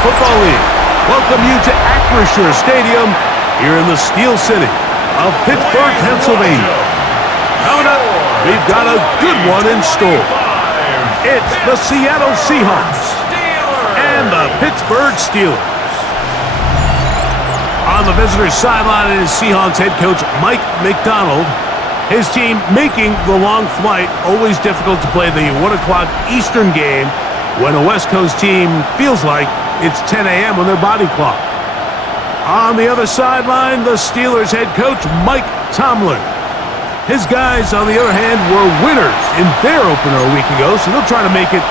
Football League welcome you to Acrisure Stadium here in the Steel City of Pittsburgh, Pennsylvania. Coming up, we've got a good one in store. It's the Seattle Seahawks and the Pittsburgh Steelers. On the visitor's sideline is Seahawks head coach Mike McDonald. His team making the long flight. Always difficult to play the 1 o'clock Eastern game when a West Coast team feels like it's 10 a.m. on their body clock. On the other sideline, the Steelers head coach Mike Tomlin. His guys, on the other hand, were winners in their opener a week ago, so they'll try to make it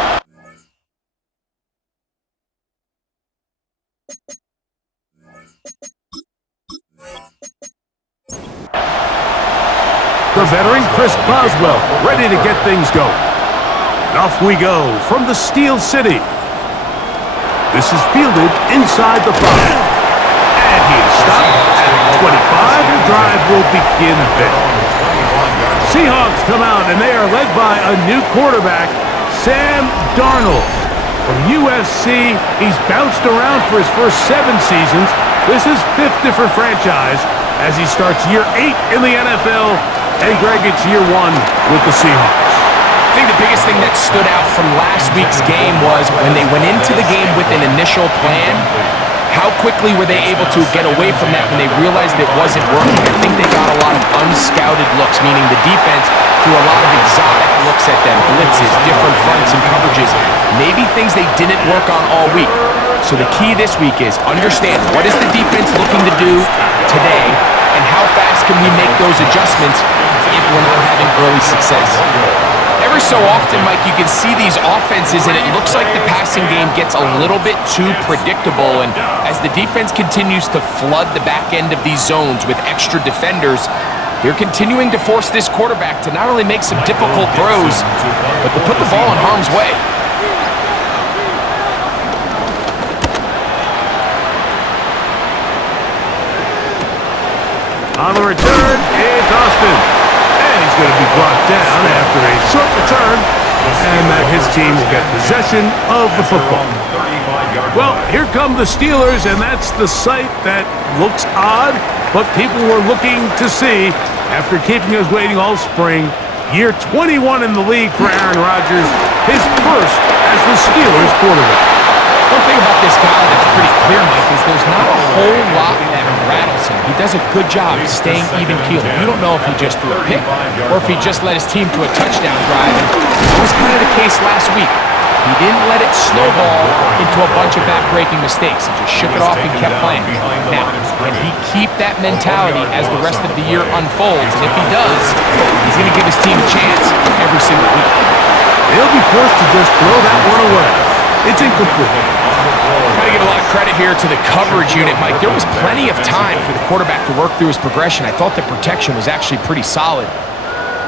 the veteran Chris Boswell, ready to get things going. And off we go from the Steel City. This is fielded inside the 5. And he is stopped at 25. The drive will begin there. Seahawks come out, and they are led by a new quarterback, Sam Darnold. From USC, he's bounced around for his first 7 seasons. This is 5th different franchise as he starts year 8 in the NFL. And Greg, it's year 1 with the Seahawks. I think the biggest thing that stood out from last week's game was when they went into the game with an initial plan, how quickly were they able to get away from that when they realized it wasn't working? I think they got a lot of unscouted looks, meaning the defense threw a lot of exotic looks at them, blitzes, different fronts and coverages, maybe things they didn't work on all week. So the key this week is understand what is the defense looking to do today and how fast can we make those adjustments if we're not having early success. Every so often, Mike, you can see these offenses and it looks like the passing game gets a little bit too predictable, and as the defense continues to flood the back end of these zones with extra defenders, they're continuing to force this quarterback to not only make some difficult throws, but to put the ball in harm's way. On the return, it's Austin. And he's going to be brought down after a short return. And his team will get possession of the football. Well, here come the Steelers, and that's the sight that looks odd, but people were looking to see after keeping us waiting all spring. Year 21 in the league for Aaron Rodgers, his first as the Steelers quarterback. One thing about this guy that's pretty clear, Mike, is there's not a whole lot that rattles him. He does a good job staying even-keeled. You don't know if he just threw a pick or if he just led his team to a touchdown drive. And that was kind of the case last week. He didn't let it snowball into a bunch of back-breaking mistakes. He just shook it off and kept playing. Now, can he keep that mentality as the rest of the year unfolds? And if he does, he's going to give his team a chance every single week. He'll be forced to just throw that one away. It's incomplete. Got to give a lot of credit here to the coverage unit, Mike. There was plenty of time for the quarterback to work through his progression. I thought the protection was actually pretty solid.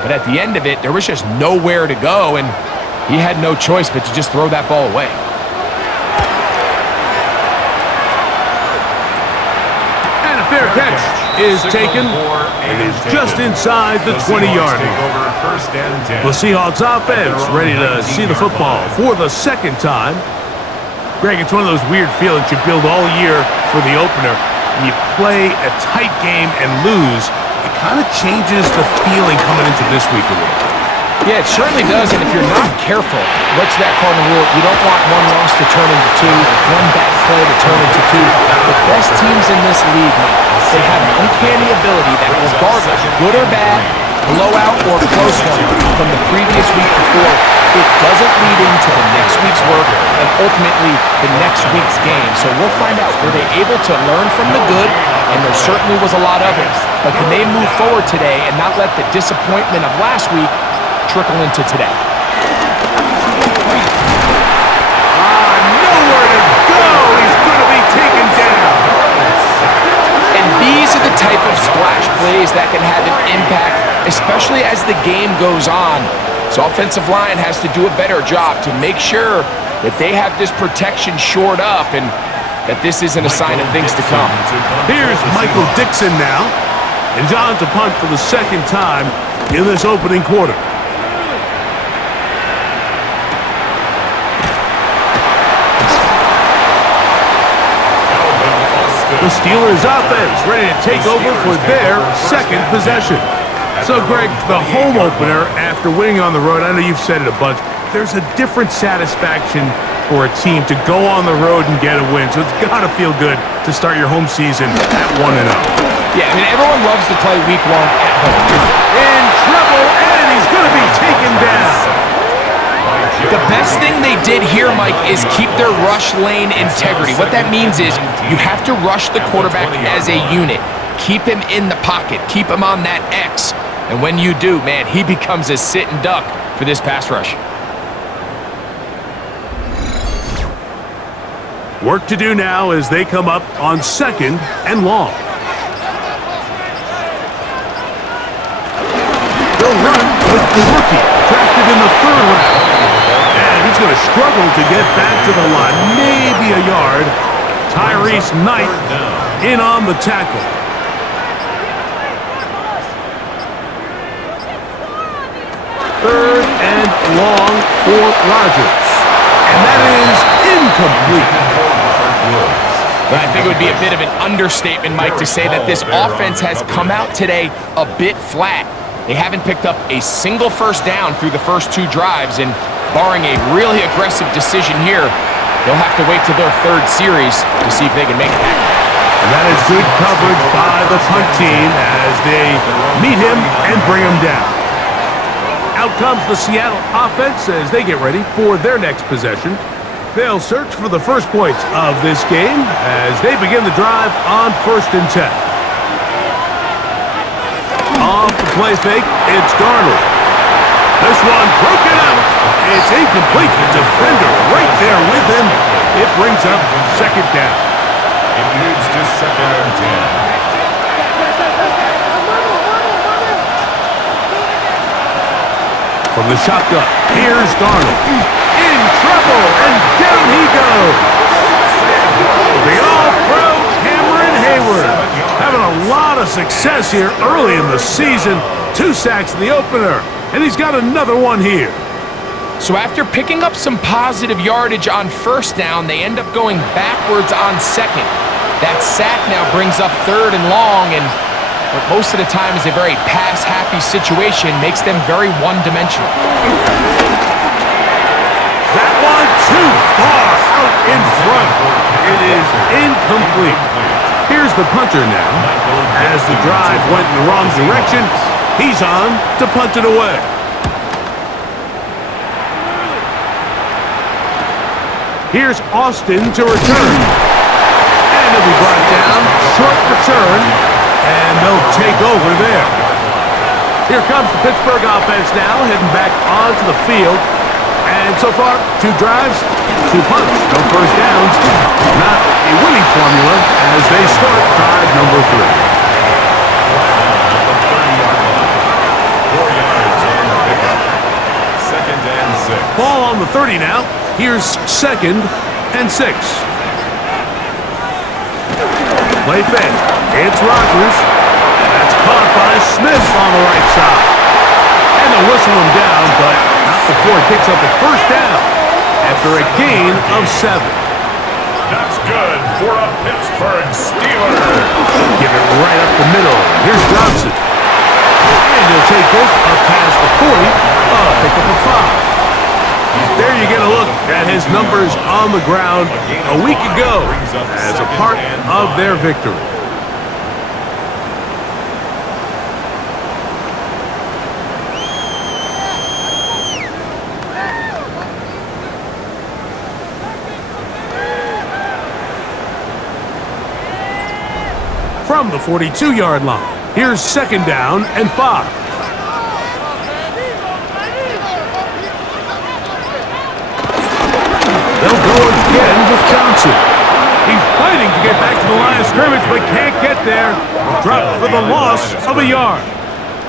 But at the end of it, there was just nowhere to go, and he had no choice but to just throw that ball away. And a fair catch is taken and is just inside the 20-yard line. The Seahawks offense ready to see the football for the second time. Greg, it's one of those weird feelings you build all year for the opener, and you play a tight game and lose. It kind of changes the feeling coming into this week a little bit. Yeah, it certainly does, and if you're not careful, what's that cardinal rule? You don't want one loss to turn into 2, one bad play to turn into 2. The best teams in this league, Mike, they have an uncanny ability that regardless, good or bad, blowout or close one from the previous week before, it doesn't lead into the next week's work and ultimately the next week's game. So we'll find out, were they able to learn from the good? And there certainly was a lot of it. But can they move forward today and not let the disappointment of last week trickle into today? Nowhere to go! He's going to be taken down! And these are the type of splash plays that can have an impact, especially as the game goes on. So offensive line has to do a better job to make sure that they have this protection shored up and that this isn't a sign of things to come. Here's Michael Dixon now, and John to punt for the second time in this opening quarter. The Steelers offense ready to take over for their second possession. So, Greg, the home opener after winning on the road, I know you've said it a bunch, there's a different satisfaction for a team to go on the road and get a win. So it's got to feel good to start your home season at 1-0. Yeah, I mean, everyone loves to play week 1 at home. In trouble, and he's going to be taken down. The best thing they did here, Mike, is keep their rush lane integrity. What that means is you have to rush the quarterback as a unit. Keep him in the pocket. Keep him on that X. And when you do, man, he becomes a sit and duck for this pass rush. Work to do now as they come up on 2nd and long. They'll run with the rookie, drafted in the 3rd round. And he's going to struggle to get back to the line, maybe a yard. Tyrese Knight in on the tackle. Third and long for Rodgers. And that is incomplete. But I think it would be a bit of an understatement, Mike, to say that this offense has come out today a bit flat. They haven't picked up a single first down through the first 2 drives, and barring a really aggressive decision here, they'll have to wait till their 3rd series to see if they can make it happen. And that is good coverage by the punt team as they meet him and bring him down. Out comes the Seattle offense as they get ready for their next possession. They'll search for the first points of this game as they begin the drive on 1st and 10. Off the play fake, it's Darnold. This one broken out. It's incomplete. The defender right there with him. It brings up 2nd down. It moves to 2nd and 10. From the shotgun, here's Darnold. In trouble, and down he goes. The All-Pro Cameron Hayward having a lot of success here early in the season. 2 sacks in the opener, and he's got another one here. So after picking up some positive yardage on 1st down, they end up going backwards on 2nd. That sack now brings up 3rd and long, and what most of the time is a very pass-happy situation makes them very one-dimensional. That one too far out in front. It is incomplete. Here's the punter now. As the drive went in the wrong direction, he's on to punt it away. Here's Austin to return. And it'll be brought down. Short return. And they'll take over there. Here comes the Pittsburgh offense now, heading back onto the field. And so far, 2 drives, 2 punts, no first downs. Not a winning formula as they start drive number 3. 4 yards on the pickup. 2nd and 6. Ball on the 30 now. Here's 2nd and 6. Play fake. It's Rodgers. That's caught by Smith on the right side. And they'll whistle him down, but not before he picks up a first down after a gain of 7. That's good for a Pittsburgh Steeler. Give it right up the middle. Here's Johnson. And he'll take this up past the 40. Pick up a 5. There you get a look at his numbers on the ground a week ago as a part of their victory. From the 42-yard line, here's 2nd down and 5. They'll go again with Johnson. He's fighting to get back to the line of scrimmage, but can't get there. Dropped for the loss of a yard.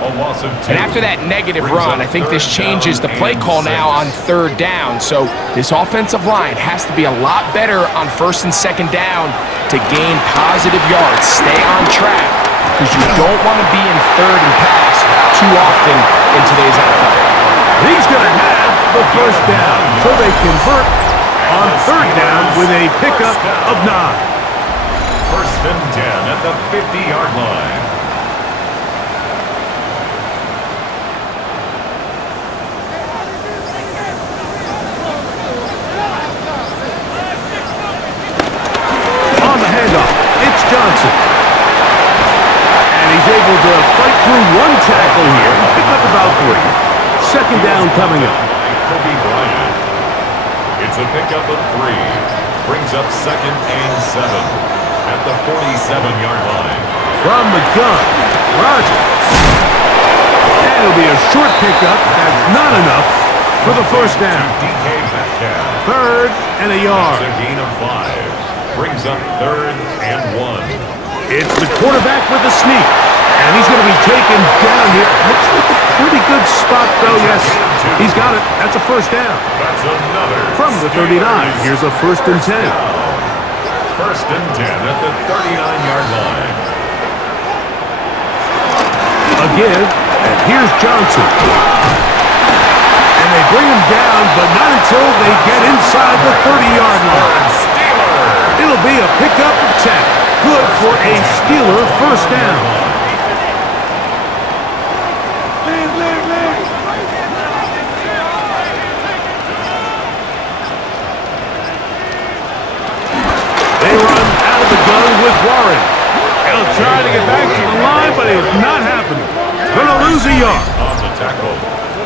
And after that negative run, I think this changes the play call now on 3rd down. So this offensive line has to be a lot better on 1st and 2nd down to gain positive yards. Stay on track because you don't want to be in 3rd and pass too often in today's NFL. He's going to have the first down, so they convert on 3rd down with a pickup of 9. First and 10 at the 50-yard line. On the handoff, it's Johnson. And he's able to fight through one tackle here and pick up about 3. Second down coming up. Kobe Bryant. It's a pickup of 3. Brings up 2nd and 7 at the 47-yard line. From the gun, Rodgers. And it'll be a short pickup. That's not enough for the first down. DK Metcalf. 3rd and a yard. It's a gain of 5. Brings up 3rd and 1. It's the quarterback with the sneak. And he's going to be taken down here. Looks like a pretty good spot, though. Yes, he's got it. That's a first down. That's another. From the 39, here's a 1st and 10. 1st and 10 at the 39-yard line. Again, and here's Johnson. And they bring him down, but not until they get inside the 30-yard line. It'll be a pickup of 10. Good for a Steeler first down. They run out of the gun with Warren. He'll try to get back to the line, but it's not happening. Going to lose a yard. On the tackle.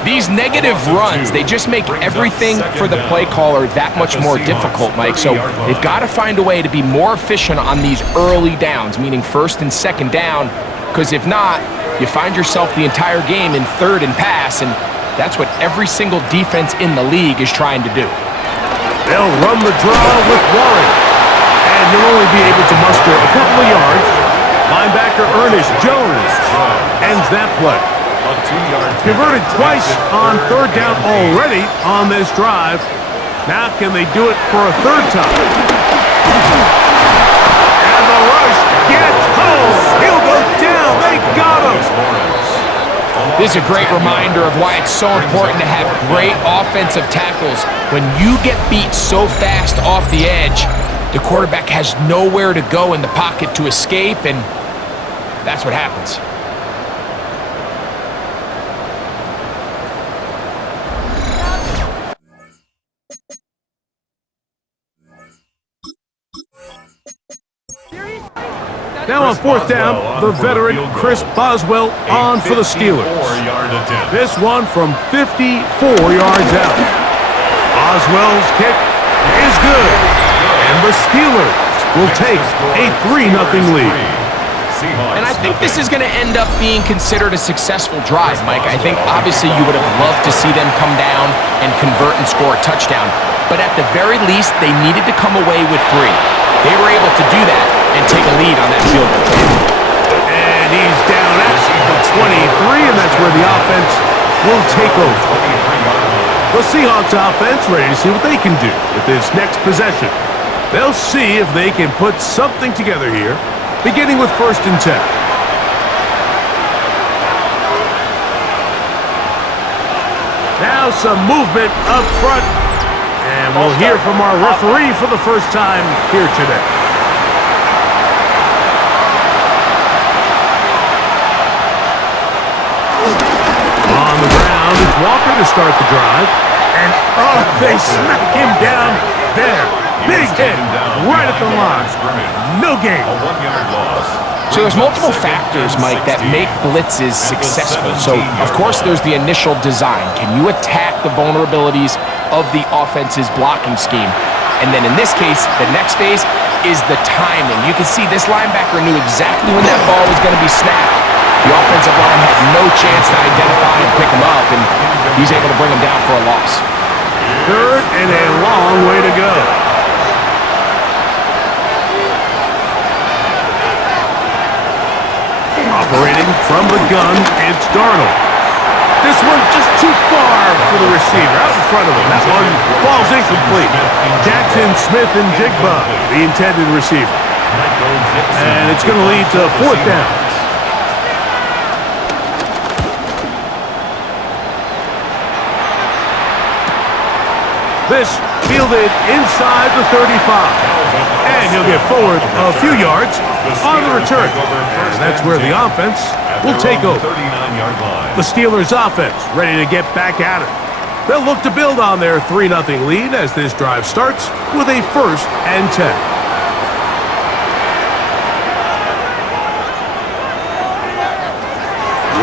These negative runs, they just make everything for the play caller that much more difficult, Mike. So they've got to find a way to be more efficient on these early downs, meaning 1st and 2nd down, because if not, you find yourself the entire game in 3rd and pass, and that's what every single defense in the league is trying to do. They'll run the draw with Warren, and he'll only be able to muster a couple of yards. Linebacker Ernest Jones ends that play. Converted twice on 3rd down already on this drive. Now can they do it for a 3rd time? And the rush gets home. He'll go down. They got him. This is a great reminder of why it's so important to have great offensive tackles. When you get beat so fast off the edge, the quarterback has nowhere to go in the pocket to escape, and that's what happens. Now on 4th down, the veteran Chris Boswell on for the Steelers. This one from 54 yards out. Boswell's kick is good, and the Steelers will take a 3-0 lead. And I think this is going to end up being considered a successful drive, Mike. I think obviously you would have loved to see them come down and convert and score a touchdown. But at the very least, they needed to come away with 3. They were able to do that and take a lead on that field goal. And he's down at the 23, and that's where the offense will take over. The Seahawks offense ready to see what they can do with this next possession. They'll see if they can put something together here, beginning with 1st and 10. Now some movement up front, and we'll hear from our referee for the first time here today. On the ground, it's Walker to start the drive, and they smack him down there. Big hit right at the line. No gain. A 1-yard loss. So there's multiple factors, Mike, that make blitzes successful. So, of course, there's the initial design. Can you attack the vulnerabilities of the offense's blocking scheme? And then in this case, the next phase is the timing. You can see this linebacker knew exactly when that ball was going to be snapped. The offensive line had no chance to identify and pick him up, and he's able to bring him down for a loss. 3rd and a long way to go. Operating from the gun, it's Darnold. This one just too far for the receiver, out in front of him. That one falls incomplete. Jackson, Smith, and Jigba, the intended receiver. And it's going to lead to 4th down. This fielded inside the 35. And he'll get forward a few yards on the return. And that's where the offense will take over. 39-yard line. The Steelers' offense ready to get back at it. They'll look to build on their 3-0 lead as this drive starts with a 1st and 10.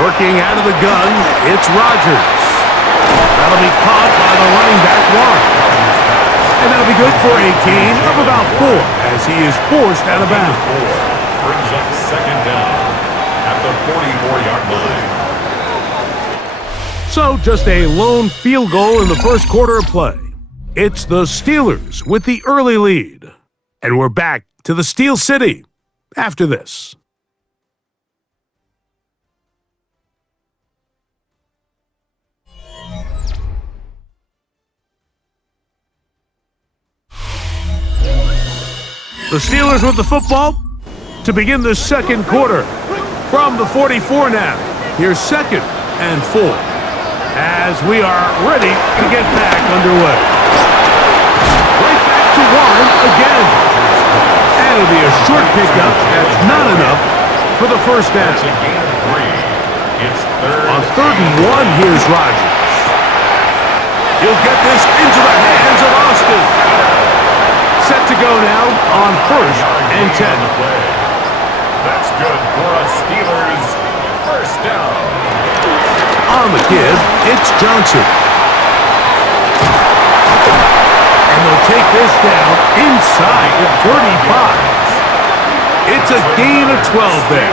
Working out of the gun, it's Rodgers. That'll be caught by the running back Warren. And that'll be good for a gain of about 4 as he is forced out of bounds. Brings up 2nd down at the 44-yard line. So just a lone field goal in the first quarter of play. It's the Steelers with the early lead. And we're back to the Steel City after this. The Steelers with the football to begin the second quarter. From the 44 now, here's 2nd and 4. As we are ready to get back underway. Right back to Warren again. And it'll be a short pickup. That's not enough for the 1st down. It's a gain of 3. It's 3rd. On 3rd and 1, here's Rodgers. He'll get this into the hands of Austin. Set to go now on 1st and 10. That's good for a Steelers 1st down. On the give, it's Johnson. And they'll take this down inside the 35. It's a gain of 12 there.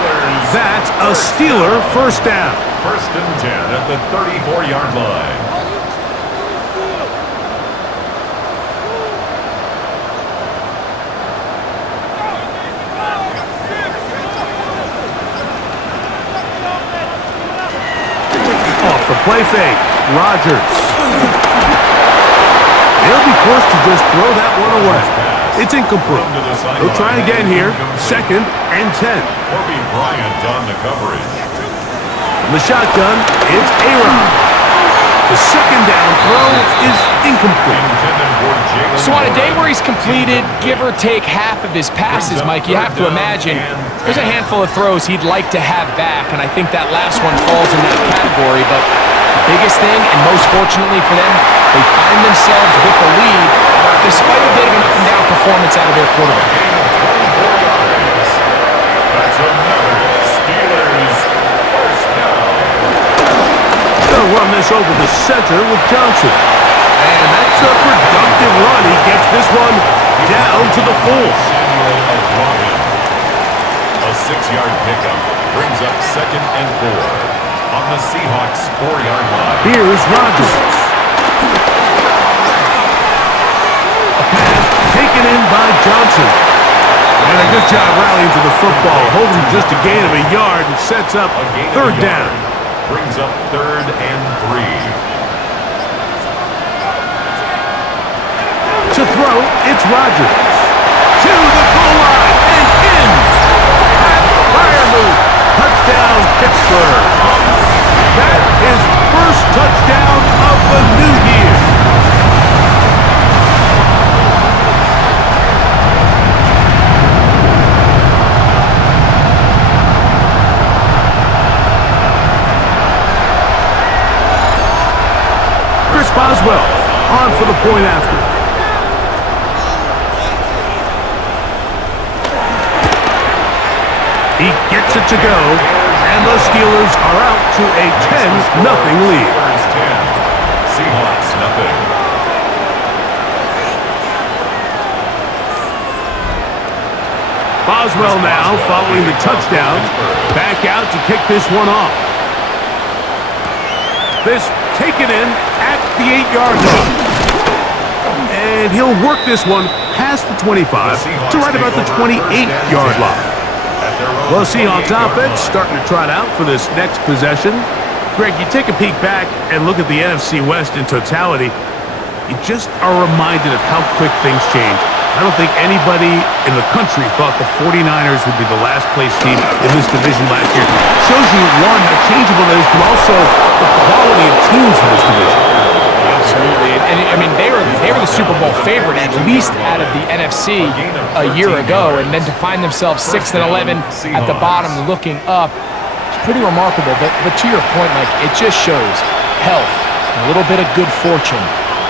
That's a Steeler 1st down. 1st and 10 at the 34-yard line. The play fake, Rodgers. They'll be forced to just throw that one away. It's incomplete. They'll try again here. 2nd and 10. Corby Bryant on the coverage. From the shotgun, it's Aaron. The 2nd down throw is incomplete. So on a day where he's completed, give or take half of his passes, Mike, you have to imagine there's a handful of throws he'd like to have back, and I think that last one falls in that category. But the biggest thing, and most fortunately for them, they find themselves with the lead despite a bit of an up-and-down performance out of their quarterback. That's another Steelers 1st down. They'll run this over the center with Johnson. And that's a productive run. He gets this one down to the 4. A 6-yard pickup brings up 2nd and 4 on the Seahawks 4-yard line. Here's Rodgers. A pass taken in by Johnson. And a good job rallying to the football, holding just a gain of a yard and sets up 3rd down. Brings up 3rd and 3. To throw, it's Rodgers. To the goal line and in. Fire move. Touchdown, Pittsburgh. That is 1st touchdown of the new year. Chris Boswell on for the point after. He gets it to go, and the Steelers are out to a 10-0 lead. Seahawks nothing. Boswell now following the touchdown, back out to kick this one off. This taken in at the 8-yard line. And he'll work this one past the 25 to right about the 28-yard line. Well, Seahawks offense starting to trot out for this next possession. Greg, you take a peek back and look at the NFC West in totality, you just are reminded of how quick things change. I don't think anybody in the country thought the 49ers would be the last place team in this division last year. Shows you, one, how changeable it is, but also the quality of teams in this division. absolutely. And I mean, they were the Super Bowl favorite, at least out of the NFC a year ago, and then to find themselves 6 and 11 at the bottom, looking up, it's pretty remarkable. But to your point, Mike, it just shows health, a little bit of good fortune.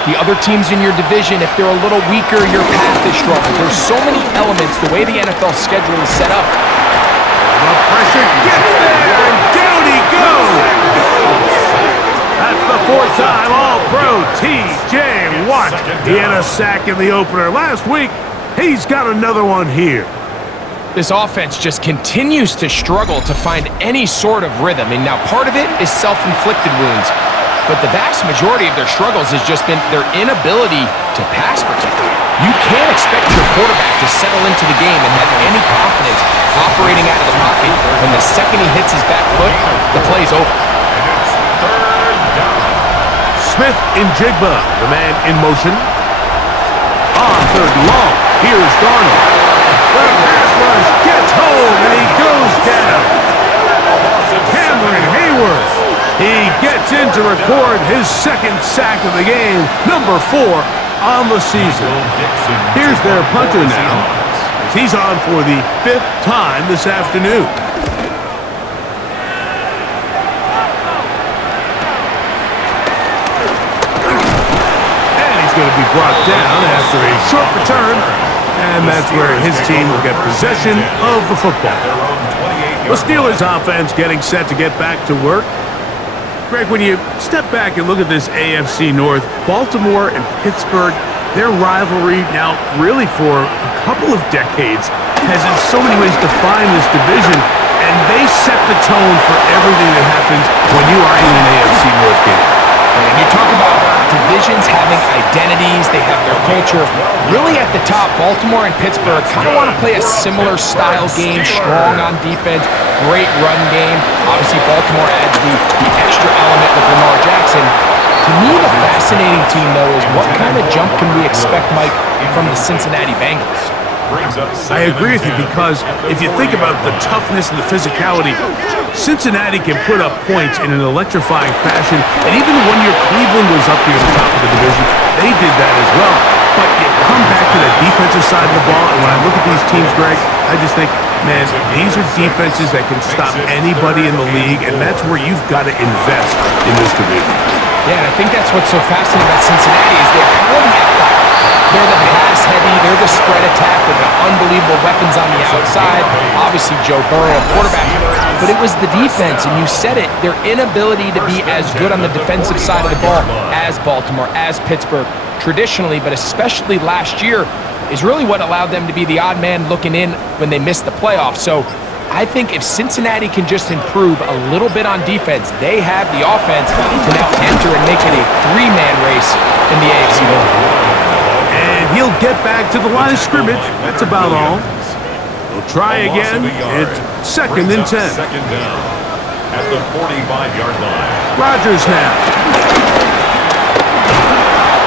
The other teams in your division, if they're a little weaker, your path is struggle. There's so many elements, the way the NFL schedule is set up. The pressure gets there, and down he goes. That's the fourth-time All-Pro T.J. Watt. He had a sack in the opener last week. He's got another one here. This offense just continues to struggle to find any sort of rhythm. And now part of it is self-inflicted wounds. But the vast majority of their struggles has just been their inability to pass protect. You can't expect your quarterback to settle into the game and have any confidence operating out of the pocket when the second he hits his back foot, the play's over. Smith in Jigba, the man in motion. On third and long, here's Darnold. The pass rush gets home, and he goes down. Cameron Hayward. He gets in to record his second sack of the game, number 4 on the season. Here's their punter now, as he's on for the 5th time this afternoon. And he's going to be brought down after a short return, and that's where his team will get possession of the football. The Steelers offense getting set to get back to work. Greg, when you step back and look at this AFC North, Baltimore and Pittsburgh, their rivalry now really for a couple of decades has in so many ways defined this division, and they set the tone for everything that happens when you are in an AFC North game. And you talk about divisions having identities, they have their culture. Really at the top, Baltimore and Pittsburgh kind of want to play a similar style game, strong on defense, great run game. Obviously, Baltimore adds the extra element with Lamar Jackson. To me, the fascinating team, though, is what kind of jump can we expect, Mike, from the Cincinnati Bengals? I agree with you, because if you think about the toughness and the physicality, Cincinnati can put up points in an electrifying fashion, and even the 1 year Cleveland was up near the top of the division, they did that as well. But you come back to the defensive side of the ball, and when I look at these teams, Greg, I just think, man, these are defenses that can stop anybody in the league, and that's where you've got to invest in this division. Yeah, and I think that's what's so fascinating about Cincinnati is they're kind of the outlier. They're the pass heavy, they're the spread attack, they've got unbelievable weapons on the outside. Obviously, Joe Burrow, quarterback. But it was the defense, and you said it, their inability to be as good on the defensive side of the ball as Baltimore, as Pittsburgh, traditionally, but especially last year, is really what allowed them to be the odd man looking in when they missed the playoffs. So I think if Cincinnati can just improve a little bit on defense, they have the offense to now enter and make it a 3-man race in the AFC North. And he'll get back to the line of scrimmage. That's about all. He'll try again. It's 2nd and 10. Second down at the 45-yard line. Rodgers now.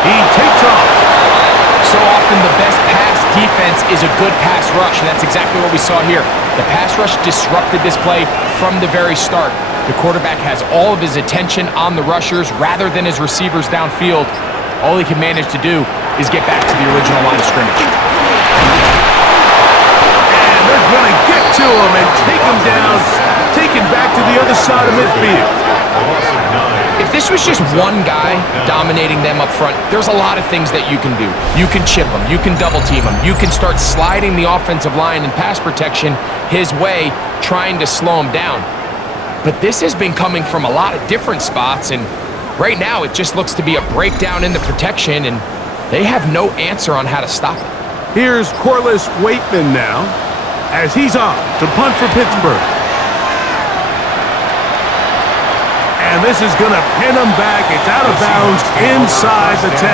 He takes off. So often the best pass defense is a good pass rush, and that's exactly what we saw here. The pass rush disrupted this play from the very start. The quarterback has all of his attention on the rushers rather than his receivers downfield. All he can manage to do is get back to the original line of scrimmage. And they're going to get to him and take him down, take him back to the other side of midfield. If this was just one guy dominating them up front, there's a lot of things that you can do. You can chip him, you can double team him, you can start sliding the offensive line and pass protection his way, trying to slow him down. But this has been coming from a lot of different spots, and right now it just looks to be a breakdown in the protection, and they have no answer on how to stop it. Here's Corliss Waitman now, as he's on to punt for Pittsburgh. And this is going to pin him back. It's out of bounds inside the 10.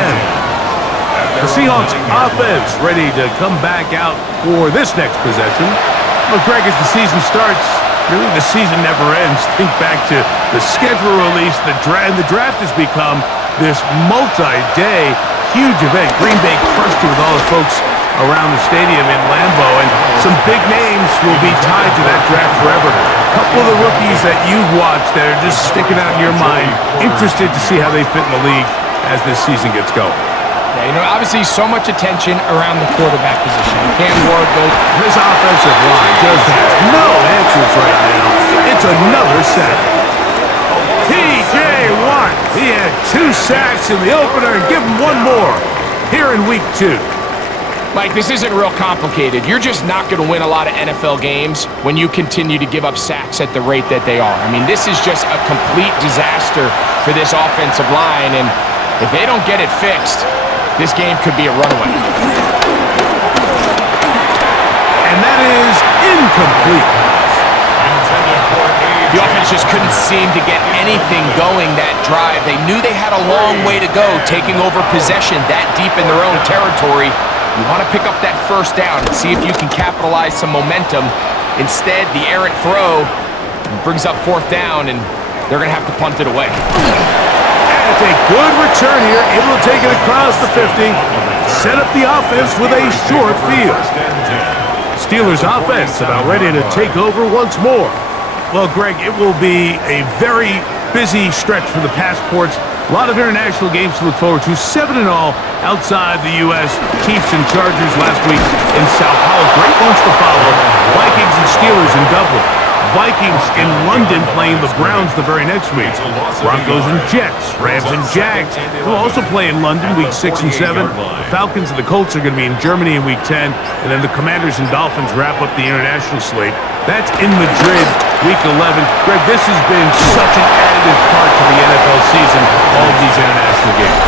The Seahawks offense ready to come back out for this next possession. Well, Greg, as the season starts, really the season never ends. Think back to the schedule release, the draft has become this multi-day huge event. Green Bay crushed it with all the folks around the stadium in Lambeau, and some big names will be tied to that draft forever. A couple of the rookies that you've watched that are just sticking out in your mind, interested to see how they fit in the league as this season gets going. Yeah, obviously so much attention around the quarterback position. Cam Ward goes. This offensive line just has no answers right now. It's another sack. T.J. Watt, he had 2 sacks in the opener and give him 1 more here in week 2. Mike, this isn't real complicated. You're just not going to win a lot of NFL games when you continue to give up sacks at the rate that they are. I mean, this is just a complete disaster for this offensive line, and if they don't get it fixed, this game could be a runaway. And that is incomplete. The offense just couldn't seem to get anything going that drive. They knew they had a long way to go, taking over possession that deep in their own territory. You want to pick up that first down and see if you can capitalize some momentum. Instead, the errant throw brings up 4th down, and they're going to have to punt it away. And it's a good return here, able to take it across the 50, set up the offense with a short field. Steelers offense about ready to take over once more. Well, Greg, it will be a very busy stretch for the passports. A lot of international games to look forward to. 7 in all outside the U.S. Chiefs and Chargers last week in Sao Paulo. Great ones to follow. Vikings and Steelers in Dublin. Vikings in London playing the Browns the very next week. Broncos and Jets. Rams and Jags will also play in London week 6 and 7. The Falcons and the Colts are going to be in Germany in week 10. And then the Commanders and Dolphins wrap up the international slate. That's in Madrid week 11. Greg, this has been such an additive part to the NFL season, all of these international games.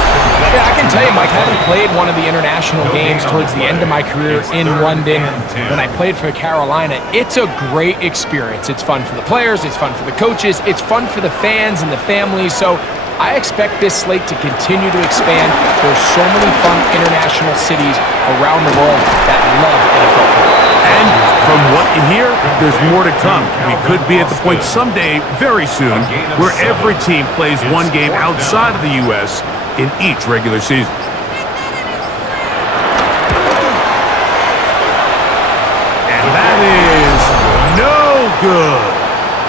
Yeah, I can tell you, Mike, having played one of the international games towards the end of my career in London when I played for Carolina, it's a great experience. It's fun for the players, it's fun for the coaches, it's fun for the fans and the families. So I expect this slate to continue to expand. There's so many fun international cities around the world that love NFL football. And from what you hear, there's more to come. We could be at the point someday, very soon, where every team plays one game outside of the U.S. in each regular season. And that is no good.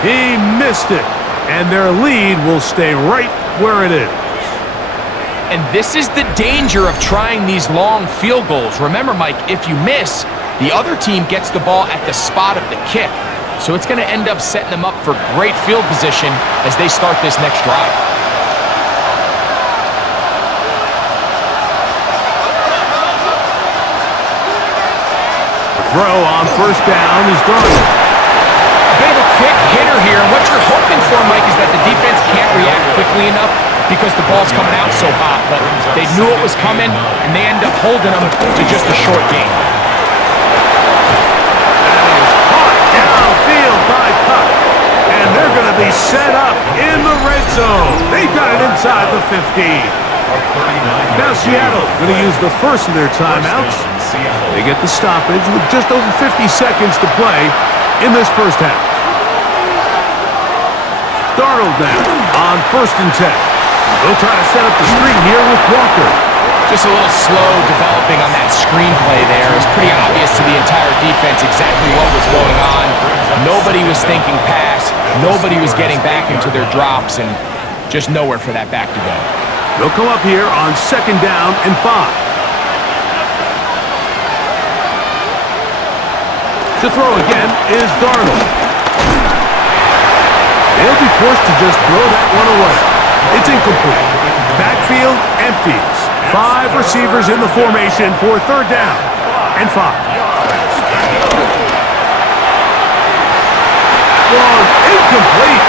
He missed it. And their lead will stay right where it is. And this is the danger of trying these long field goals. Remember, Mike, if you miss, the other team gets the ball at the spot of the kick. So it's going to end up setting them up for great field position as they start this next drive. The throw on 1st down is done. A bit of a quick hitter here. What you're hoping for, Mike, is that the defense can't react quickly enough because the ball's coming out so hot. But they knew it was coming, and they end up holding them to just a short gain. And they're going to be set up in the red zone. They've got it inside the 15. Now Seattle going to use the first of their timeouts. They get the stoppage with just over 50 seconds to play in this first half. Darnold now on 1st and 10. They'll try to set up the screen here with Walker. Just a little slow developing on that screenplay there. It's pretty obvious to the entire defense exactly what was going on. Nobody was thinking pass. Nobody was getting back into their drops, and just nowhere for that back to go. They'll come up here on 2nd down and 5. To throw again is Darnold. They'll be forced to just throw that one away. It's incomplete. Backfield empties. 5 receivers in the formation for 3rd down and 5. Long, incomplete.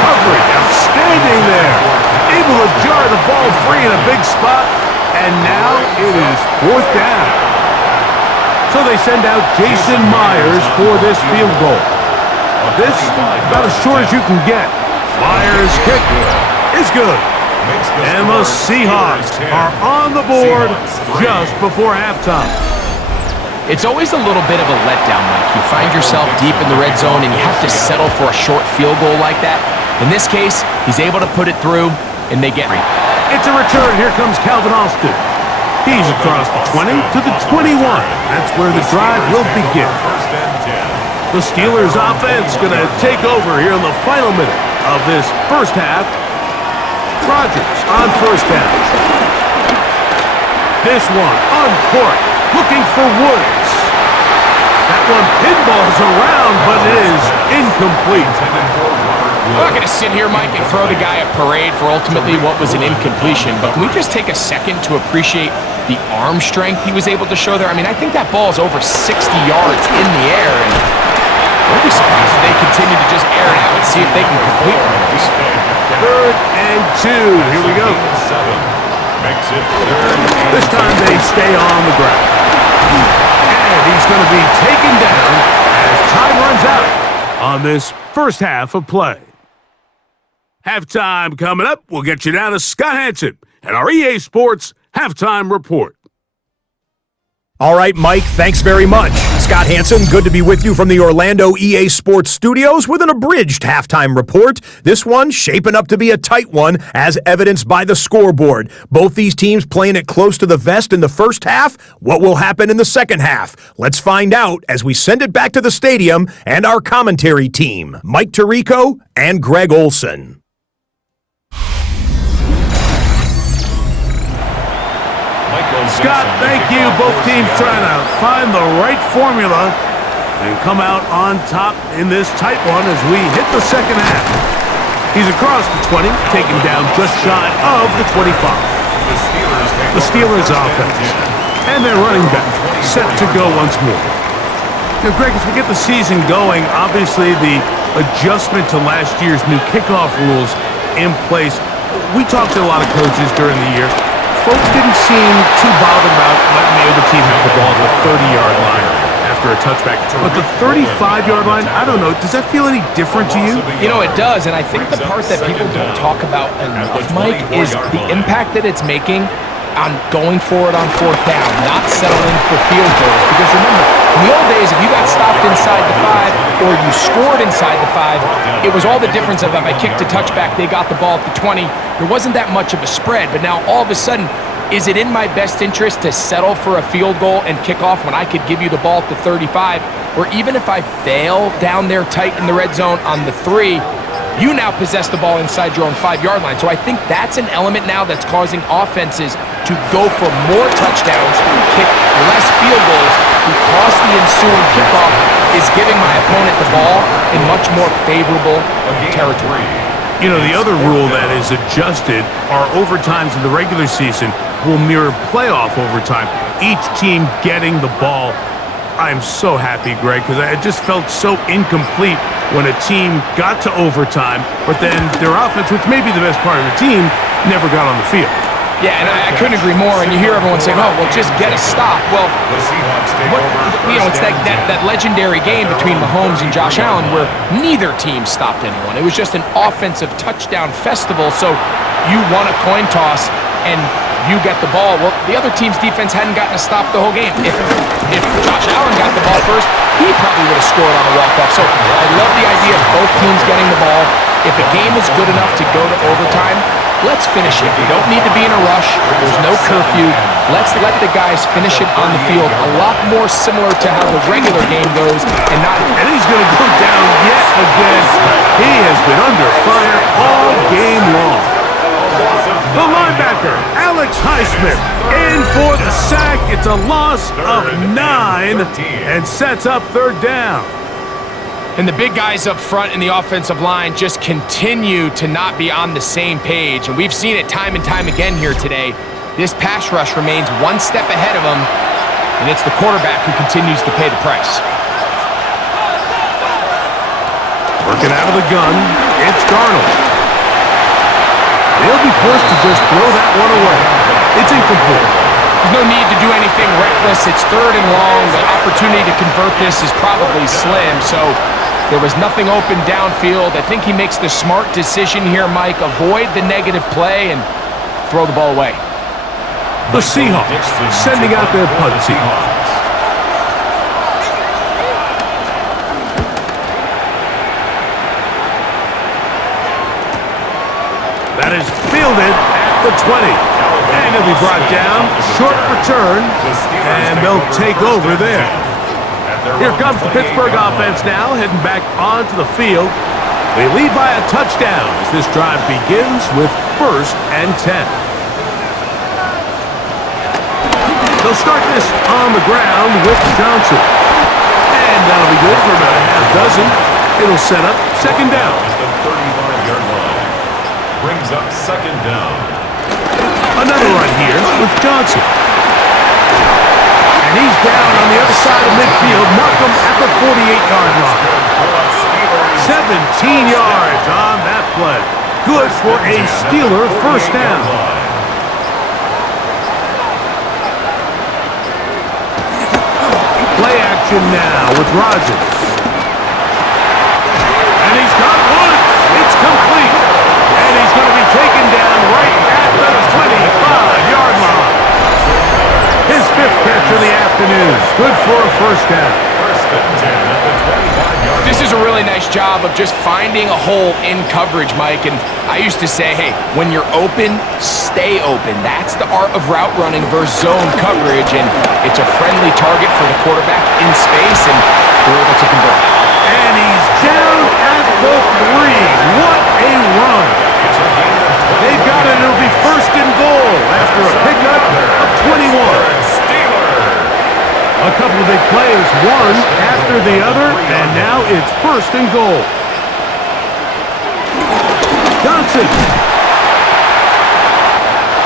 Coverage, outstanding there. Able to jar the ball free in a big spot, and now it is 4th down. So they send out Jason Myers for this field goal. This, about as short as you can get. Myers' kick is good. And the Seahawks are on the board just before halftime. It's always a little bit of a letdown, Mike. You find yourself deep in the red zone and you have to settle for a short field goal like that. In this case, he's able to put it through, and they get it. It's a return. Here comes Calvin Austin. He's across the 20 to the 21. That's where the drive will begin. The Steelers offense going to take over here in the final minute of this first half. Rodgers on first down. This one uncorked, looking for Woods. That one pinballs around, but it is incomplete. I'm not going to sit here, Mike, and throw the guy a parade for ultimately what was an incompletion, but can we just take a second to appreciate the arm strength he was able to show there? I mean, I think that ball is over 60 yards in the air, and I'd be surprised if they continue to just air it out and see if they can complete one of those. 3rd and 2. Here we go. This time they stay on the ground. And he's going to be taken down as time runs out on this first half of play. Halftime coming up. We'll get you down to Scott Hansen and our EA Sports Halftime Report. All right, Mike, thanks very much. Scott Hansen, good to be with you from the Orlando EA Sports Studios with an abridged halftime report. This one shaping up to be a tight one, as evidenced by the scoreboard. Both these teams playing it close to the vest in the first half. What will happen in the second half? Let's find out as we send it back to the stadium and our commentary team, Mike Tirico and Greg Olson. Scott, thank you. Both teams trying to find the right formula and come out on top in this tight one as we hit the second half. He's across the 20, taken down just shy of the 25. The Steelers offense and their running back set to go once more. Now, Greg, as we get the season going, obviously the adjustment to last year's new kickoff rules in place. We talked to a lot of coaches during the year. Folks didn't seem too bothered about letting the other team have the ball at the 30-yard line after a touchback. But the 35-yard line, I don't know, does that feel any different to you? You know, it does, and I think the part that people don't talk about enough, Mike, is the impact that it's making on going for it on 4th down, not settling for field goals. Because remember, in the old days, if you got stopped inside the 5 or you scored inside the 5, it was all the difference of if I kicked a touchback, they got the ball at the 20. There wasn't that much of a spread, but now all of a sudden, is it in my best interest to settle for a field goal and kickoff when I could give you the ball at the 35? Or even if I fail down there tight in the red zone on the 3, you now possess the ball inside your own 5-yard line. So I think that's an element now that's causing offenses to go for more touchdowns, kick less field goals, because the ensuing kickoff is giving my opponent the ball in much more favorable territory. You know, the other rule that is adjusted are overtimes in the regular season will mirror playoff overtime, each team getting the ball. I'm so happy, Greg, because I just felt so incomplete when a team got to overtime, but then their offense, which may be the best part of the team, never got on the field. Yeah, and I couldn't agree more. And you hear everyone saying, oh, well, just get a stop. Well, it's that legendary game between Mahomes and Josh Allen where neither team stopped anyone. It was just an offensive touchdown festival. So you won a coin toss and you get the ball. Well, the other team's defense hadn't gotten a stop the whole game. If Josh Allen got the ball first, he probably would have scored on a walk-off. So I love the idea of both teams getting the ball. If a game is good enough to go to overtime, let's finish it. We don't need to be in a rush. There's no curfew. Let's let the guys finish it on the field. A lot more similar to how the regular game goes. And he's going to go down yet again. He has been under fire all game long. The linebacker, Alex Highsmith, in for the sack. It's a loss of 9 and sets up 3rd down. And the big guys up front in the offensive line just continue to not be on the same page. And we've seen it time and time again here today. This pass rush remains one step ahead of them, and it's the quarterback who continues to pay the price. Working out of the gun, it's Darnold. They'll be forced to just throw that one away. It's incomplete. There's no need to do anything reckless. It's 3rd and long. The opportunity to convert this is probably slim, so there was nothing open downfield. I think he makes the smart decision here, Mike. Avoid the negative play and throw the ball away. The Seahawks sending out their punt team. That is fielded at the 20. And he'll be brought down. Short return. And they'll take over there. Here comes the Pittsburgh offense now, heading back onto the field. They lead by a touchdown as this drive begins with 1st and 10. They'll start this on the ground with Johnson. And that'll be good for about a half dozen. It'll set up 2nd down. At the 35-yard line. Brings up 2nd down. Another run here with Johnson. And he's down on the other side of midfield. Mark him at the 48-yard line. 17 yards on that play. Good for a Steeler 1st down. Play action now with Rodgers. And he's got one. It's complete. And he's going to be taken down right at the 25-yard line. His 5th catch of the afternoon. Good for a 1st down. 1st and 10 at the 25-yard line. This is a really nice job of just finding a hole in coverage, Mike. And I used to say, hey, when you're open, stay open. That's the art of route running versus zone coverage. And it's a friendly target for the quarterback in space, and they're able to convert. And he's down at the 3. What a run. They've got it. It'll be 1st and goal after a pickup of 21. A couple of big plays, one after the other, and now it's 1st and goal. Johnson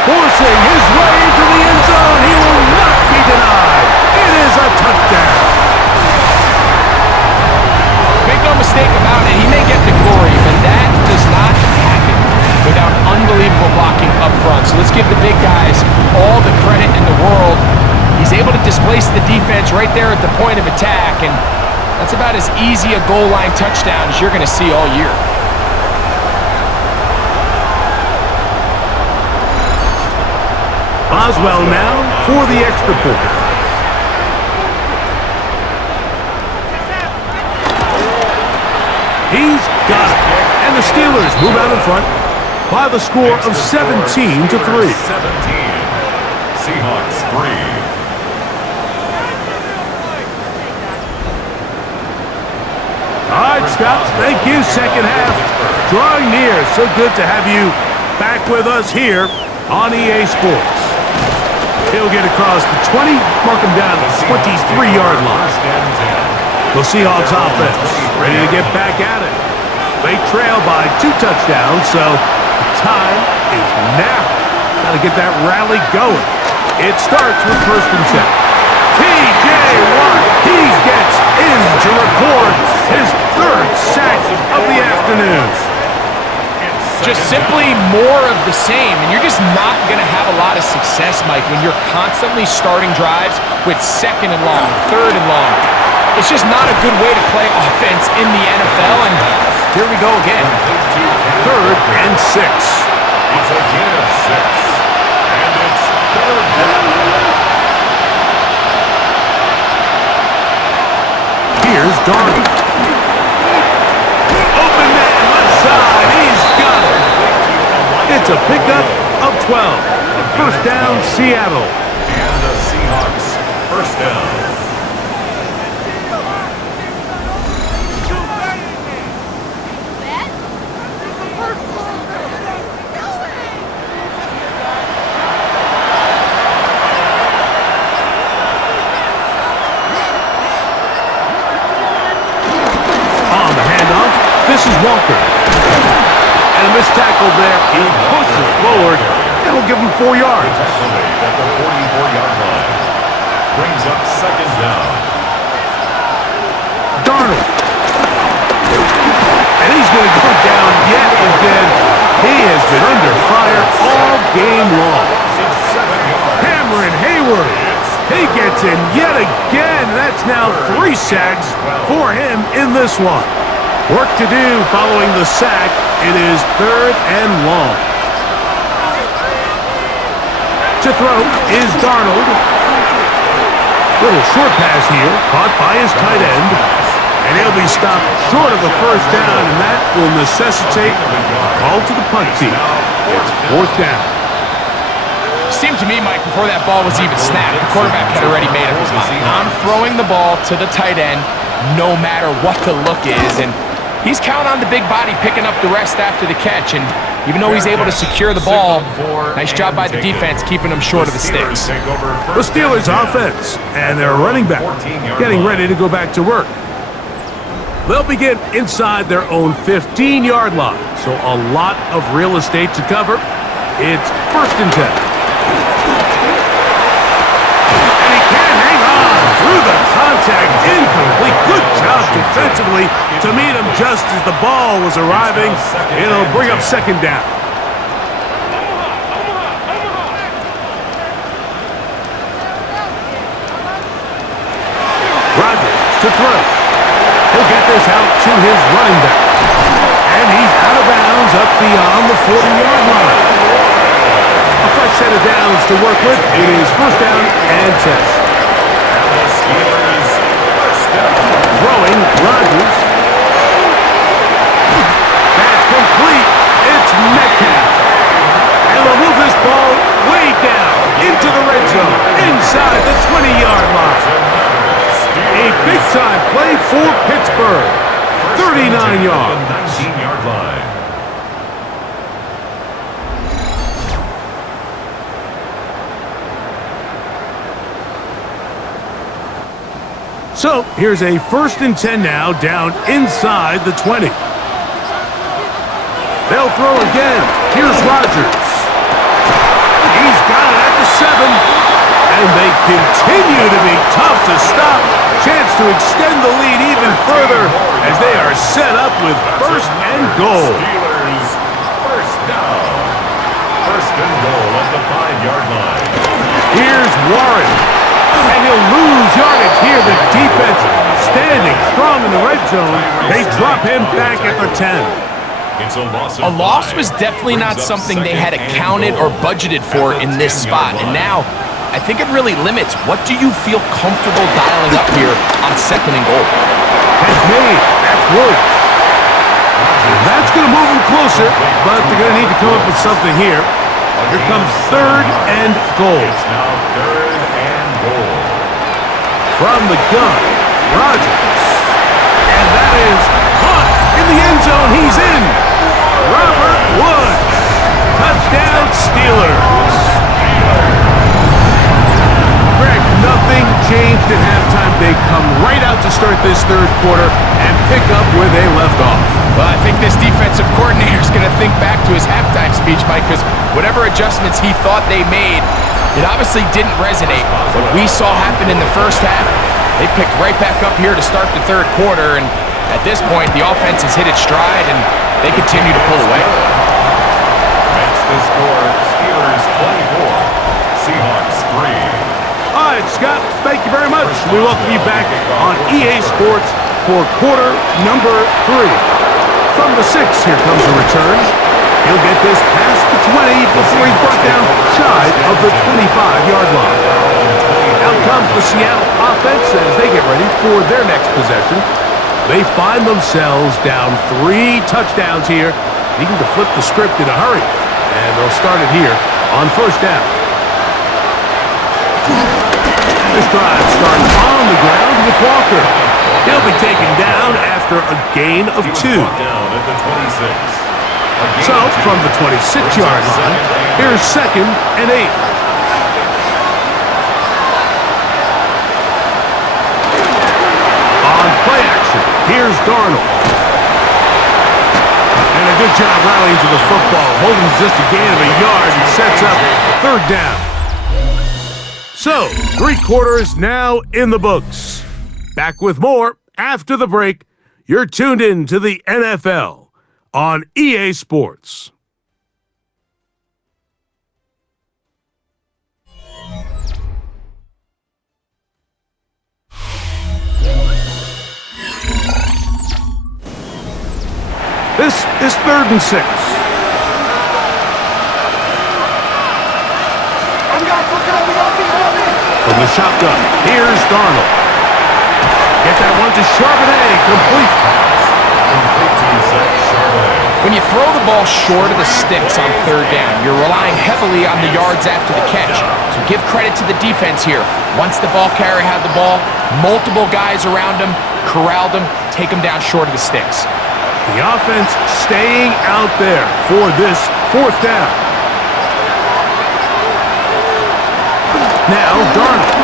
forcing his way into the end zone. He will not be denied. It is a touchdown. Make no mistake about it, he may get the glory, but that does not happen without unbelievable blocking up front. So let's give the big guys all the credit in the world. He's able to displace the defense right there at the point of attack, and that's about as easy a goal line touchdown as you're going to see all year. Boswell now for the extra point. He's got it. And the Steelers move out in front by the score of 17-3. 17. Seahawks 3. All right, Scott, thank you. 2nd half drawing near. So good to have you back with us here on EA Sports. He'll get across the 20, mark him down at the 23-yard line. The Seahawks offense ready to get back at it. They trail by 2 touchdowns, so the time is now. Got to get that rally going. It starts with 1st and 10. T.J. Watt, he gets in to record his 3rd sack of the afternoon. Just simply more of the same, and you're just not going to have a lot of success, Mike, when you're constantly starting drives with 2nd and long, 3rd and long. It's just not a good way to play offense in the NFL, and here we go again. 3rd and 6. It's a gain of 6, and it's 3rd down. Here's Darby. Open man, left side. He's got it. It's a pickup of 12. 1st down, Seattle. And the Seahawks 1st down. This is Walker. And a missed tackle there. He pushes forward. That'll give him 4 yards. At the 44-yard line. Brings up 2nd down. Darnold. And he's going to go down yet again. He has been under fire all game long. Cameron Hayward. He gets in yet again. That's now 3 sacks for him in this one. Work to do following the sack. It is 3rd and long. To throw is Darnold. Little short pass here, caught by his tight end. And he'll be stopped short of a 1st down, and that will necessitate a call to the punt team. It's 4th down. It seemed to me, Mike, before that ball was even snapped, the quarterback had already made up his mind. I'm throwing the ball to the tight end no matter what the look is, and he's counting on the big body picking up the rest after the catch. And even though he's able to secure the ball, nice job by the defense keeping him short of the sticks. The Steelers offense and their running back getting ready to go back to work. They'll begin inside their own 15-yard line, so a lot of real estate to cover. It's 1st and 10. And he can't hang on through the contact. Incomplete. Good job defensively to meet him just as the ball was arriving. It'll bring up 2nd down. Rodgers to throw. He'll get this out to his running back. And he's out of bounds up beyond the 40-yard line. A fresh set of downs to work with. It is 1st down and 10. Throwing, Rodgers. That's complete. It's Metcalf. And they'll move this ball way down into the red zone, inside the 20-yard line. A big-time play for Pittsburgh. 39 yards. 19-yard line. So, here's a 1st and 10 now, down inside the 20. They'll throw again. Here's Rodgers. He's got it at the 7. And they continue to be tough to stop. Chance to extend the lead even further as they are set up with 1st and goal. Steelers, 1st down. 1st and goal at the 5-yard line. Here's Warren. And he'll lose yardage here. The defense standing strong in the red zone. They drop him back at the 10. It's a loss. A loss was definitely not something they had accounted or budgeted for in this spot. And now, I think it really limits what do you feel comfortable dialing up here on 2nd and goal. That's made. That's Williams. And that's going to move them closer, but they're going to need to come up with something here. Here comes 3rd and goal. It's now 3rd and goal. From the gun, Rodgers. And that is caught in the end zone. He's in. Robert Woods. Touchdown, Steelers. Greg, nothing changed at halftime. They come right out to start this 3rd quarter and pick up where they left off. Well, I think this defensive coordinator is going to think back to his halftime speech, Mike, because whatever adjustments he thought they made, it obviously didn't resonate. What we saw happen in the 1st half, they picked right back up here to start the 3rd quarter, and at this point, the offense has hit its stride, and they continue to pull away. That's the score. Steelers 24. Seahawks 3. All right, Scott, thank you very much. We welcome you back on EA Sports for quarter number 3. From the 6, here comes a return. He'll get this past the 20 before he's brought down shy of the 25-yard line. Out comes the Seattle offense as they get ready for their next possession. They find themselves down 3 touchdowns here, needing to flip the script in a hurry. And they'll start it here on 1st down. This drive starts on the ground with Walker. He'll be taken down after a gain of 2. Down at the 26. So, from the 26-yard line, here's 2nd and 8. On play action, here's Darnold. And a good job rallying to the football. Holding just a gain of a yard and sets up 3rd down. So, 3 quarters now in the books. Back with more after the break. You're tuned in to the NFL on EA Sports. This is 3rd and 6. From the shotgun, here's Darnold. Get that one to Charbonnet. Complete pass. Complete to Charbonnet. When you throw the ball short of the sticks on 3rd down, you're relying heavily on the yards after the catch. So give credit to the defense here. Once the ball carrier had the ball, multiple guys around him, corralled him, take him down short of the sticks. The offense staying out there for this fourth down. Now Darnold.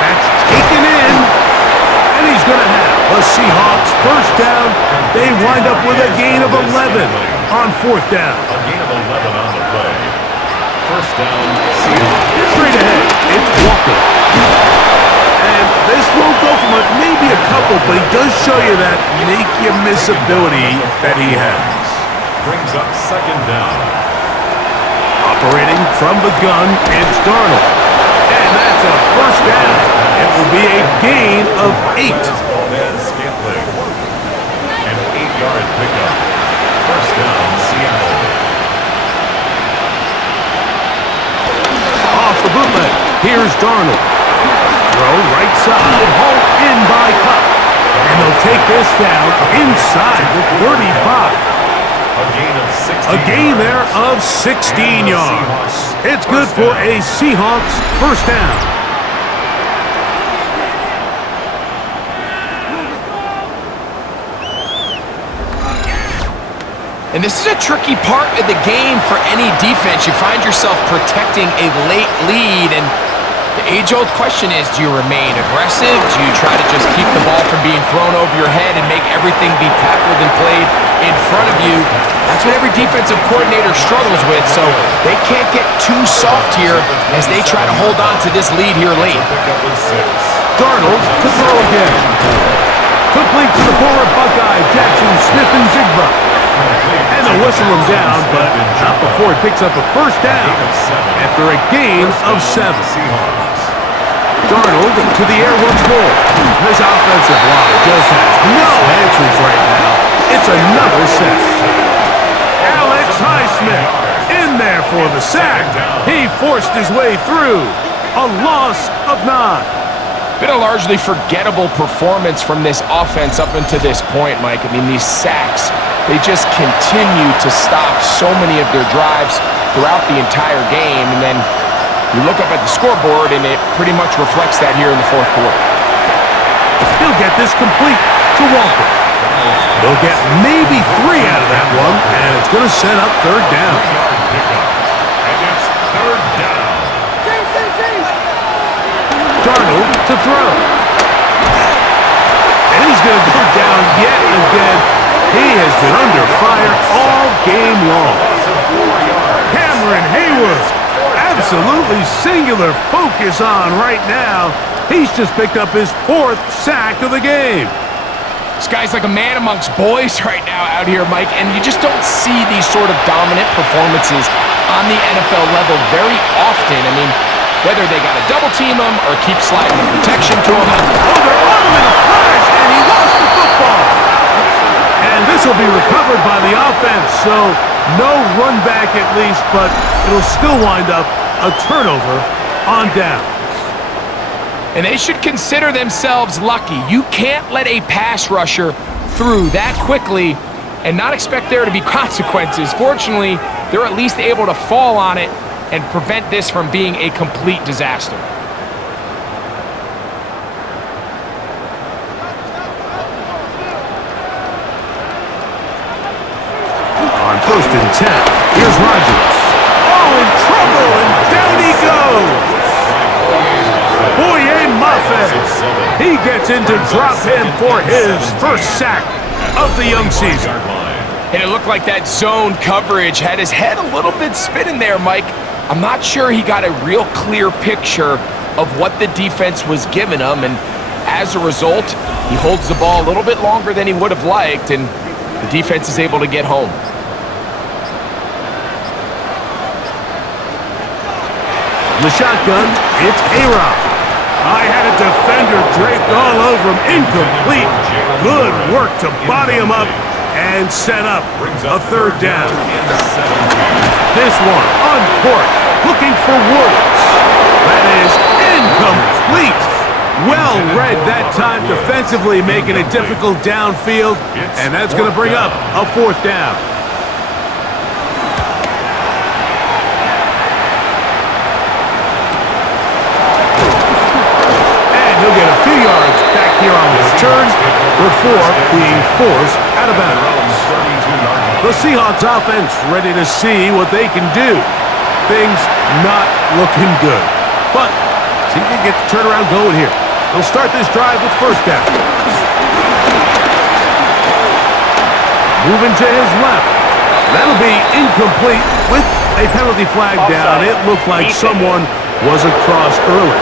That's taken in. And he's going to have a Seahawks first down. They wind up with a gain of 11 on fourth down. A gain of 11 on the play. First down, Seahawks. Straight ahead, it's Walker. And this won't go for much, maybe a couple, but he does show you that make-you-miss ability that he has. Brings up second down. Operating from the gun, it's Darnold. And that's a first down. It will be a gain of 8. Van Scantling. An 8-yard pickup. First down, Seattle. Off the bootleg, here's Darnold. Throw right side, hauled in by Cup. And they'll take this down inside the 35. A gain of 16 A gain yards. there of 16 yards. It's good for a Seahawks first down. And this is a tricky part of the game for any defense. You find yourself protecting a late lead, and the age-old question is, do you remain aggressive? Do you try to just keep the ball from being thrown over your head and make everything be tackled and played in front of you? That's what every defensive coordinator struggles with, so they can't get too soft here as they try to hold on to this lead here late. Pickup with 6. Darnold to throw again. Complete to the forward Buckeye, Jackson Smith-Njigba. And they'll whistle him down, but not before he picks up a first down after a gain of 7. Darnold to the air once more. This offensive line just has no answers right now. It's another sack. Alex Highsmith in there for the sack. He forced his way through. A loss of 9. Been a largely forgettable performance from this offense up until this point, Mike. I mean, these sacks, they just continue to stop so many of their drives throughout the entire game. And then you look up at the scoreboard, and it pretty much reflects that here in the fourth quarter. He'll get this complete to Walker. They'll get maybe 3 out of that one, and it's going to set up third down. And it's third down. Darnold to throw. And he's going to go down yet again. He has been under fire all game long. Cameron Hayward, absolutely singular focus on right now. He's just picked up his 4th sack of the game. This guy's like a man amongst boys right now out here, Mike, and you just don't see these sort of dominant performances on the NFL level very often. I mean, whether they got to double team him or keep sliding the protection to him. Oh, they're on him in a flash, and he lost the football. And this will be recovered by the offense, so no run back at least, but it'll still wind up a turnover on downs. And they should consider themselves lucky. You can't let a pass rusher through that quickly and not expect there to be consequences. Fortunately, they're at least able to fall on it and prevent this from being a complete disaster. On 1st and 10, here's Rodgers. Oh, in trouble, and down he goes. Boye Muffet. He gets in to drop him for his first sack of the young season. And it looked like that zone coverage had his head a little bit spinning there, Mike. I'm not sure he got a real clear picture of what the defense was giving him, and as a result, he holds the ball a little bit longer than he would have liked, and the defense is able to get home. The shotgun, it's A-Rob. I had a defender draped all over him, incomplete. Good work to body him up and set up a third down. This one, uncorked, looking for Woods. That is incomplete. Well read that time defensively, making it difficult downfield, and that's going to bring up a 4th down. And he'll get a few yards back here on the return before being forced out of bounds. The Seahawks offense ready to see what they can do. Things not looking good. But see if they can get the turnaround going here. They'll start this drive with first down. Moving to his left. That'll be incomplete with a penalty flag down. It looked like someone was across early.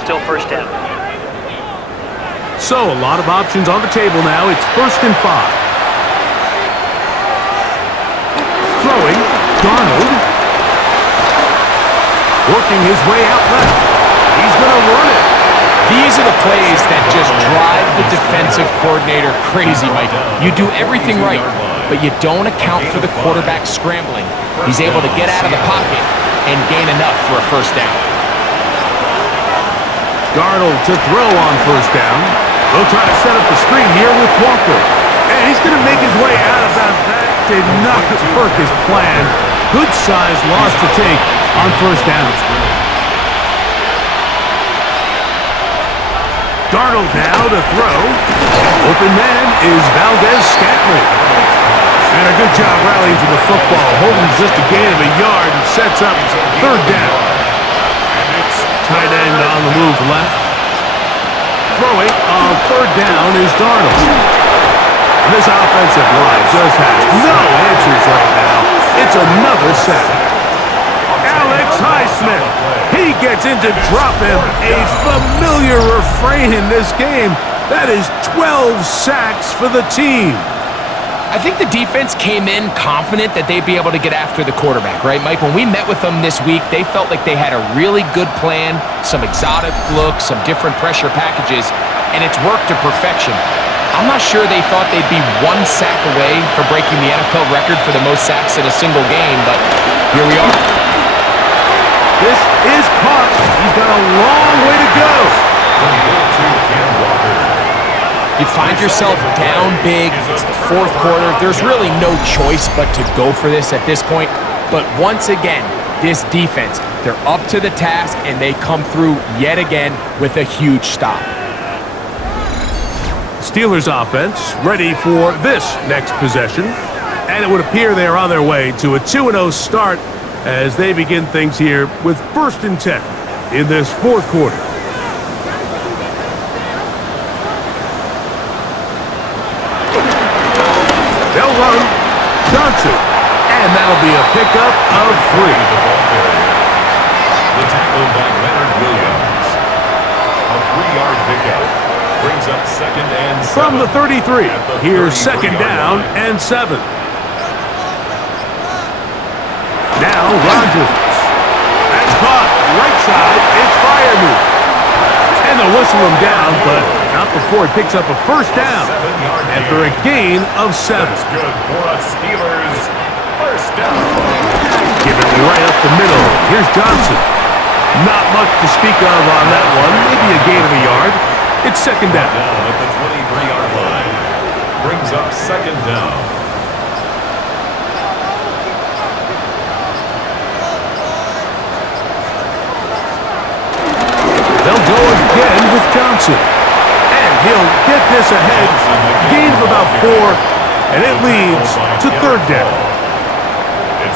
Still first down. So, a lot of options on the table now. It's 1st and 5. Throwing, Darnold. Working his way out left. He's going to run it. These are the plays that just drive the defensive coordinator crazy, Mike. You do everything right, but you don't account for the quarterback scrambling. He's able to get out of the pocket and gain enough for a first down. Darnold to throw on first down. They'll try to set up the screen here with Walker. And he's going to make his way out of that. That did not work as planned. Good size loss to take on first down. Darnold now to throw. Open man is Valdez-Scantling. And a good job rallying to the football. Holding just a gain of a yard and sets up third down. Tight end on the move left. Throwing on third down is Darnold. And this offensive line just has no answers right now. It's another sack. Alex Highsmith. He gets in to drop him. A familiar refrain in this game. That is 12 sacks for the team. I think the defense came in confident that they'd be able to get after the quarterback, right, Mike? When we met with them this week, they felt like they had a really good plan, some exotic looks, some different pressure packages, and it's worked to perfection. I'm not sure they thought they'd be one sack away from breaking the NFL record for the most sacks in a single game, but here we are. This is caught. He's got a long way to go. You find yourself down big. It's the fourth quarter. There's really no choice but to go for this at this point. But once again, this defense, they're up to the task, and they come through yet again with a huge stop. Steelers offense ready for this next possession. And it would appear they're on their way to a 2-0 start as they begin things here with 1st and 10 in this fourth quarter. They'll run Johnson, and that'll be a pickup of 3. The tackle by Leonard Williams. A 3-yard pickup brings up 2nd and 7. From the 33, here's 2nd down and 7. Now Rodgers. That's caught right side. It's Firemouth. And they'll whistle him down, but not before he picks up a first down after a gain of 7. That's good for a Steelers first down. Give it right up the middle. Here's Johnson. Not much to speak of on that one. Maybe a gain of a yard. It's 2nd down. Down at the 23-yard line. Brings up 2nd down. They'll go again with Johnson. And he'll get this ahead. Gain of about 4. And it leads to 3rd down.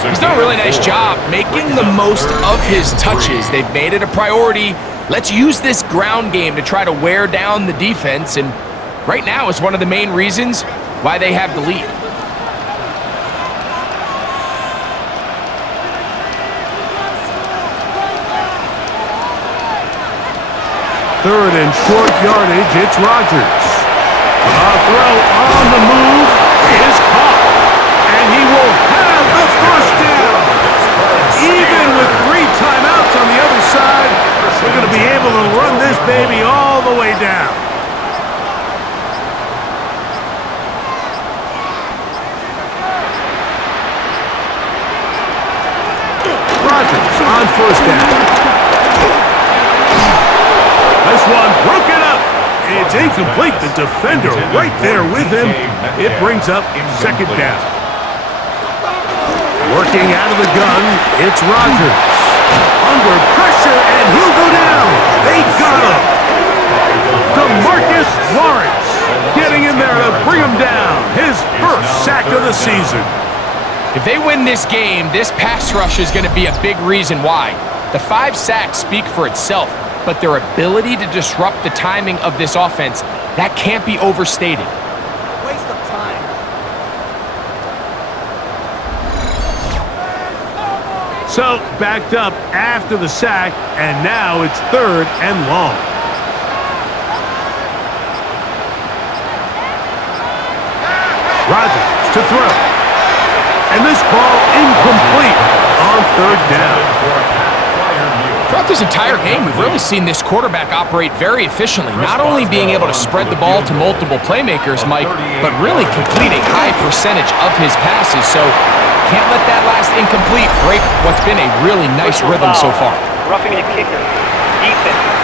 He's done a really nice job making the most of his touches. They've made it a priority. Let's use this ground game to try to wear down the defense. And right now is one of the main reasons why they have the lead. Third and short yardage, it's Rodgers. A throw on the move is caught. And he will have the first down. Even with 3 timeouts on the other side, they're going to be able to run this baby all the way down. Rodgers on first down. This one broken up. It's incomplete. The defender right there with him. It brings up 2nd down. Working out of the gun, it's Rodgers. under pressure, and he'll go down. They got him. DeMarcus Lawrence getting in there to bring him down. His first sack of the season. If they win this game, this pass rush is going to be a big reason why. The 5 sacks speak for itself, but their ability to disrupt the timing of this offense, that can't be overstated. Waste of time. So, backed up after the sack, and now it's 3rd and long. Rodgers to throw. And this ball incomplete on 3rd down. Throughout this entire game, we've really seen this quarterback operate very efficiently, not only being able to spread the ball to multiple playmakers, Mike, but really complete a high percentage of his passes. So can't let that last incomplete break what's been a really nice rhythm so far. Roughing the kicker. Defense.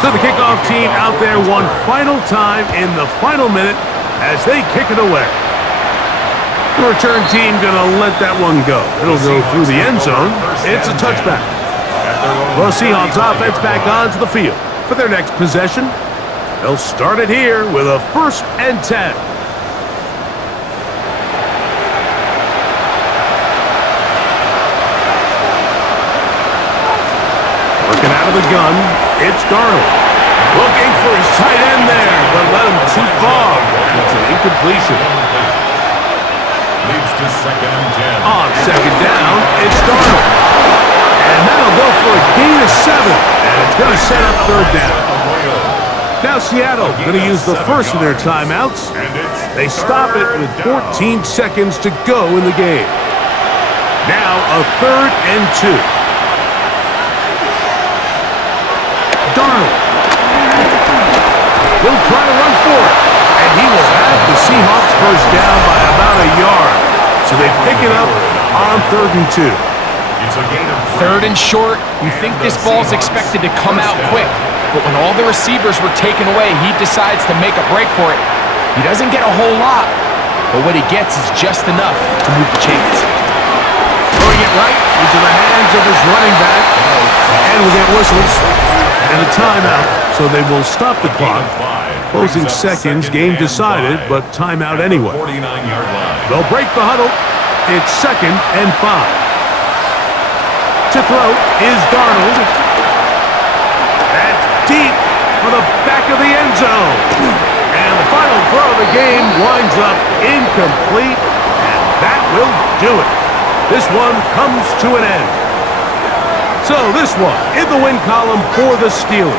So the kickoff team out there one final time in the final minute as they kick it away. The return team gonna let that one go. It'll go through the end zone. It's a touchback. The Seahawks offense back onto the field for their next possession. They'll start it here with a 1st and 10. Working out of the gun, it's Darnold. Looking for his tight end there, but let him too far. It's an incompletion. Leads to 2nd and 10. On 2nd down, it's Darnold. And that'll go for a gain of 7. And it's going to set up 3rd down. Now Seattle going to use the first of their timeouts. They stop it with 14 seconds to go in the game. Now a 3rd and 2. Darnold will try to run for it, and he will have the Seahawks first down by about a yard. So they pick it up on 3rd and 2. It's a gain of 3rd and short, you think this ball's expected to come out quick, but when all the receivers were taken away, he decides to make a break for it. He doesn't get a whole lot, but what he gets is just enough to move the chains. Throwing it right into the hands of his running back, and we'll get whistles and a timeout, so they will stop the clock. Closing seconds, game decided, but timeout anyway. 49-yard line. They'll break the huddle. It's 2nd and 5. To throw is Darnold. That's deep for the back of the end zone. And the final throw of the game winds up incomplete, and that will do it. This one comes to an end. So this one in the win column for the Steelers.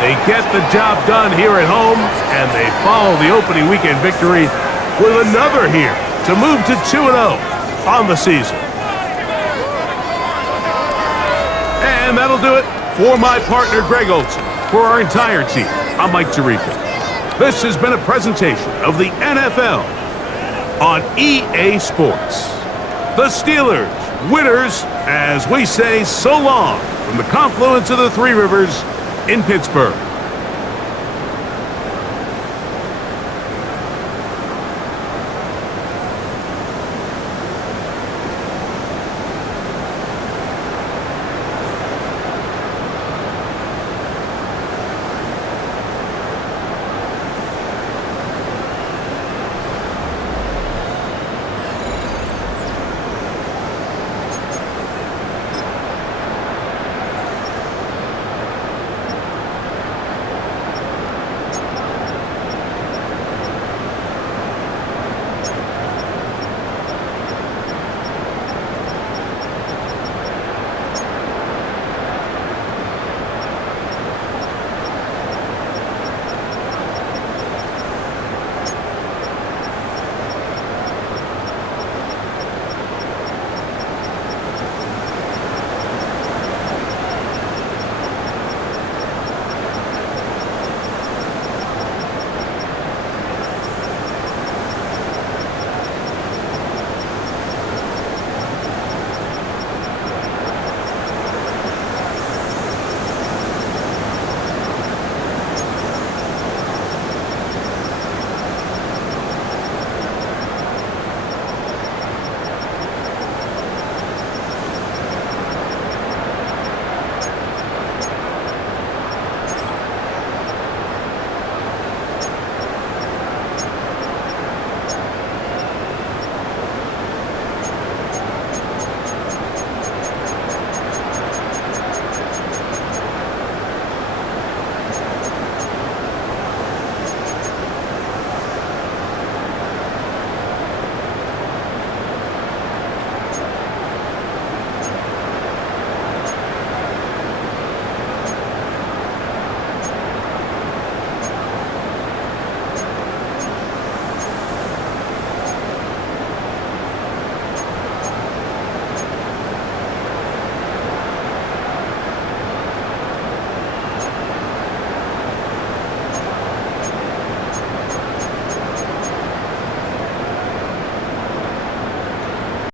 They get the job done here at home, and they follow the opening weekend victory with another here to move to 2-0 on the season. And that'll do it for my partner, Greg Olson. For our entire team, I'm Mike Tirico. This has been a presentation of the NFL on EA Sports. The Steelers, winners, as we say so long from the confluence of the Three Rivers in Pittsburgh.